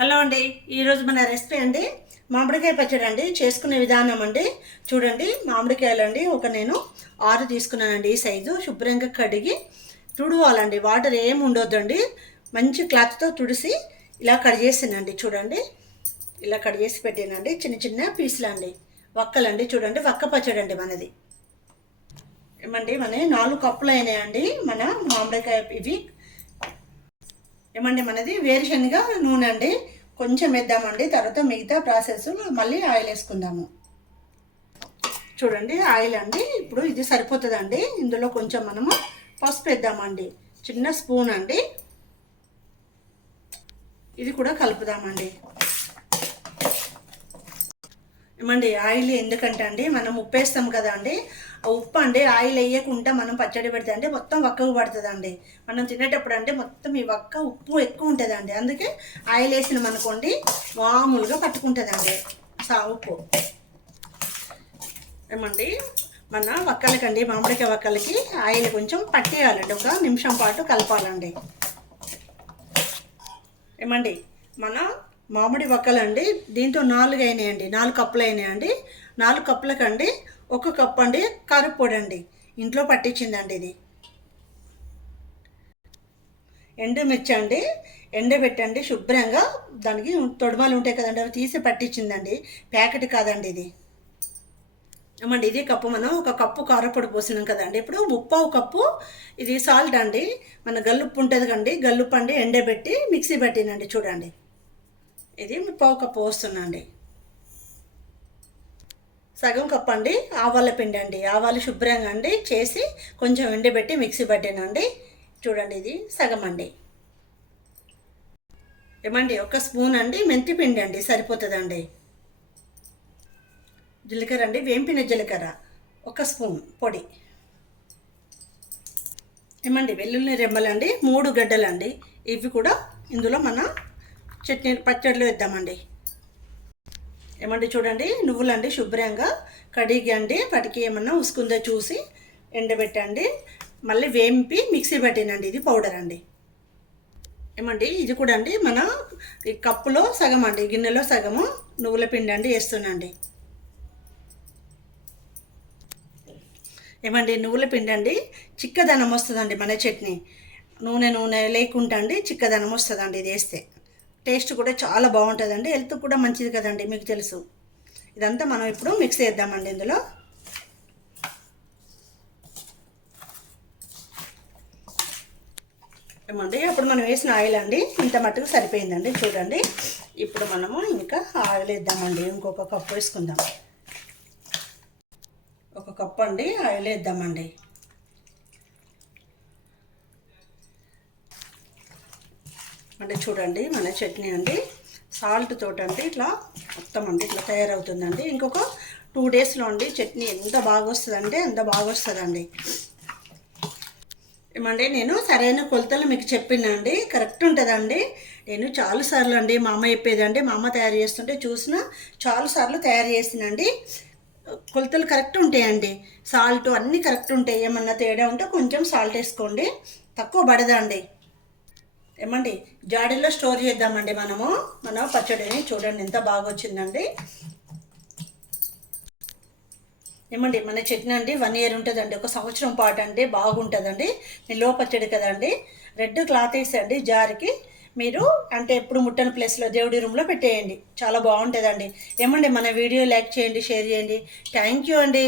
Hello అండి, ఈరోజు మన రెసిపీ అండి మామిడికాయ పచ్చడి అండి. చేసుకునే విధానం అండి. చూడండి, మామిడికాయలు అండి నేను 6 తీసుకున్నానండి. ఈ సైజు శుభ్రంగా కడిగి తుడవాలండి. వాటర్ ఏమి ఉండొద్దండి. మంచి క్లాత్తో తుడిసి ఇలా కట్ చేసానండి. చూడండి, ఇలా కట్ చేసి పెట్టానండి. చిన్న చిన్న పీసులు అండి, వక్కలండి. చూడండి, వక్క పచ్చడి అండి మనది. ఏమండి మన 4 కప్పులు అయినాయండి మన మామిడికాయ. ఇవి ఏమండి మనది వేరుశనగ నూనె అండి. కొంచెం వేద్దామండి, తర్వాత మిగతా ప్రాసెస్ మళ్ళీ ఆయిల్ వేసుకుందాము. చూడండి, ఆయిల్ అండి ఇప్పుడు ఇది సరిపోతుందండి. ఇందులో కొంచెం మనము పసుపు వేద్దామండి, చిన్న స్పూన్ అండి. ఇది కూడా కలుపుదామండి. ఏమండి ఆయిల్ ఎందుకంటే అండి మనం ఉప్పు వేస్తాం కదా అండి. ఆ ఉప్పు అండి ఆయిల్ వేయకుండా మనం పచ్చడి పెడితే అండి మొత్తం వక్కకు పడుతుందండి. మనం తినేటప్పుడు అంటే మొత్తం ఈ వక్క ఉప్పు ఎక్కువ ఉంటుందండి. అందుకే ఆయిల్ వేసినాం అనుకోండి మామూలుగా పట్టుకుంటుందండి ఉప్పు. ఏమండి మన వక్కలకండి, మామిడికాయ వక్కలకి ఆయిల్ కొంచెం పట్టేయాలండి. 1 నిమిషం పాటు కలపాలండి. ఏమండి మన మామిడి వక్కలండి దీంతో 4 అయినాయండి. 4 కప్పులు అయినాయండి. 4 కప్పులకండి 1 కప్పు అండి కారపొడి అండి. ఇంట్లో పట్టించిందండి ఇది. ఎండుమిర్చి అండి, ఎండబెట్టండి శుభ్రంగా. దానికి తొడుమలు ఉంటాయి కదండి, అవి తీసి పట్టించిందండి. ప్యాకెట్ కాదండి ఇది. ఏమండి ఇది కప్పు మనం 1 కప్పు కారపొడి పోసినాం కదండి. ఇప్పుడు 1/2 కప్పు ఇది సాల్ట్ అండి. మన గల్లుప్పు ఉంటుంది కండి, గల్లుప్పు అండి ఎండబెట్టి మిక్సీ పట్టినండి. చూడండి, ఇది 1/2 కప్పు పోస్తున్నాండి. సగం కప్పు అండి ఆవాల పిండి అండి. ఆవాలు శుభ్రంగా అండి చేసి కొంచెం ఎండబెట్టి మిక్సీ పట్టినండి. చూడండి, ఇది సగం అండి. ఏమండి 1 స్పూన్ అండి మెంతి పిండి అండి, సరిపోతుందండి. జీలకర్ర అండి, వేంపిన జీలకర్ర 1 స్పూన్ పొడి. ఏమండి వెల్లుల్లి రెమ్మలండి 3 గడ్డలండి. ఇవి కూడా ఇందులో మన చట్నీ పచ్చడిలో వేద్దామండి. ఏమండి చూడండి, నువ్వులండి శుభ్రంగా కడిగి అండి పటికి ఏమన్నా ఉసుకుందో చూసి ఎండబెట్టండి. మళ్ళీ వేంపి మిక్సీ పట్టినండి. ఇది పౌడర్ అండి. ఏమండి ఇది కూడా అండి మన ఈ కప్పులో సగం అండి, గిన్నెలో సగము నువ్వుల పిండి అండి వేస్తున్నాండి. ఏమండి నువ్వుల పిండి అండి చిక్కదనం వస్తుందండి మన చట్నీ. నూనె లేకుండా అండి చిక్కదనం వస్తుందండి ఇది వేస్తే. టేస్ట్ కూడా చాలా బాగుంటుందండి. హెల్త్ కూడా మంచిది కదండి, మీకు తెలుసు. ఇదంతా మనం ఇప్పుడు మిక్స్ చేద్దామండి ఇందులో. ఏమండి అప్పుడు మనం వేసిన ఆయిల్ అండి ఇంత మట్టుకు సరిపోయిందండి. చూడండి, ఇప్పుడు మనము ఇంకా ఆయిల్ వేద్దామండి. ఇంకొక కప్పు వేసుకుందాం. 1 కప్పు అండి ఆయిల్ వేద్దామండి. అంటే చూడండి మన చట్నీ అండి సాల్ట్ తోటి అండి ఇట్లా మొత్తం అండి ఇట్లా తయారవుతుందండి. ఇంకొక 2 డేస్లో అండి చట్నీ ఎంత బాగా వస్తుందంటే అంత బాగా వస్తుందండి. ఏమండి నేను సరైన కొలతలు మీకు చెప్పినండి, కరెక్ట్ ఉంటుందండి. నేను చాలాసార్లు అండి మా అమ్మ చెప్పేదండి, మా అమ్మ తయారు చేస్తుంటే చూసిన చాలాసార్లు తయారు చేసినండి. కొలతలు కరెక్ట్ ఉంటాయండి. సాల్ట్ అన్నీ కరెక్ట్ ఉంటాయి. ఏమన్నా తేడా ఉంటే కొంచెం సాల్ట్ వేసుకోండి, తక్కువ పడదండి. ఏమండి జాడీలో స్టోర్ చేద్దామండి మనము మన పచ్చడిని. చూడండి ఎంత బాగా వచ్చిందండి. ఏమండి మన చట్నీ అండి 1 ఇయర్ ఉంటుందండి. 1 సంవత్సరం పాటు అంటే బాగుంటుందండి. నిల్వ పచ్చడి కదండి. రెడ్ క్లాత్ వేసండి జార్కి మీరు అంటే ఎప్పుడు ముట్టని ప్లేస్లో దేవుడి రూమ్లో పెట్టేయండి. చాలా బాగుంటుందండి. ఏమండి మన వీడియో లైక్ చేయండి, షేర్ చేయండి. థ్యాంక్ యూ అండి.